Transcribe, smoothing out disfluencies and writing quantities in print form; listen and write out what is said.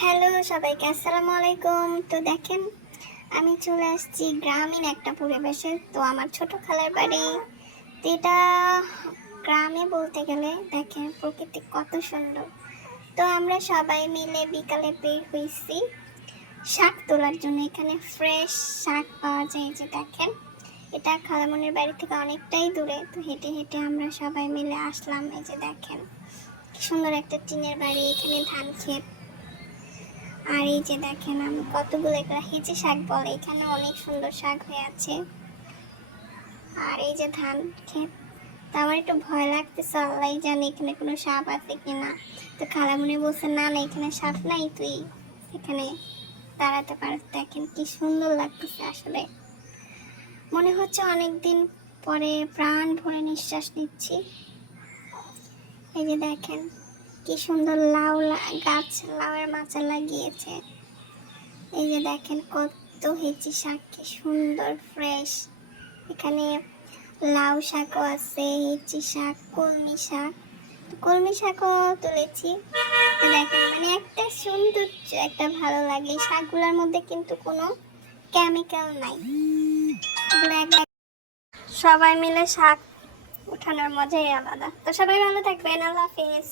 Hello সবাইকে, আসসালামু আলাইকুম। তো দেখেন, আমি চলে আসছি গ্রামীণ একটা পরিবেশে। তো আমার ছোট খালার বাড়ি। তো এটা গ্রামে বলতে গেলে দেখেন প্রকৃতি কত সুন্দর। তো আমরা সবাই মিলে বিকালে বের হয়েছি শাক তোলার জন্য। এখানে ফ্রেশ শাক পাওয়া যায়। যে দেখেন, এটা খালামনির বাড়ি থেকে অনেকটাই দূরে। তো হেঁটে হেঁটে আমরা সবাই মিলে আসলাম। এই যে দেখেন কি সুন্দর একটা টিনের বাড়ি, এখানে ধান ক্ষেত। আর এই যে দেখেন আমি কতগুলো, এগুলো হেঁচে শাক বলে, এখানে অনেক সুন্দর শাক হয়ে আছে। আর এই যে ধান ক্ষেত। তো আমার একটু ভয় লাগতেছে, আল্লাহ জানে এখানে কোনো সাপ আছে কিনা। তো খালামুনি বলছে না না, এখানে সাপ নাই, তুই এখানে দাঁড়াতে পারিস। দেখেন কি সুন্দর লাগতেছে, আসলে মনে হচ্ছে অনেকদিন পরে প্রাণ ভরে নিঃশ্বাস নিচ্ছি। এই যে দেখেন কি সুন্দর লাউ গাছ, লাউয়ের মাচা লাগিয়েছে। এই যে দেখেন কত হেঁচি শাক, কি সুন্দর ফ্রেশ। এখানে লাউ শাকও আছে, হেঁচি শাক, কলমি শাক। কলমি শাকও তুলেছি। তো দেখেন মানে একটা সৌন্দর্য, একটা ভালো লাগে। এই শাকগুলোর মধ্যে কিন্তু কোনো কেমিক্যাল নাই। এগুলো একদম সবাই মিলে শাক উঠানোর মজাই আলাদা। তো সবাই ভালো থাকবেন, আল্লাহ হাফেজ।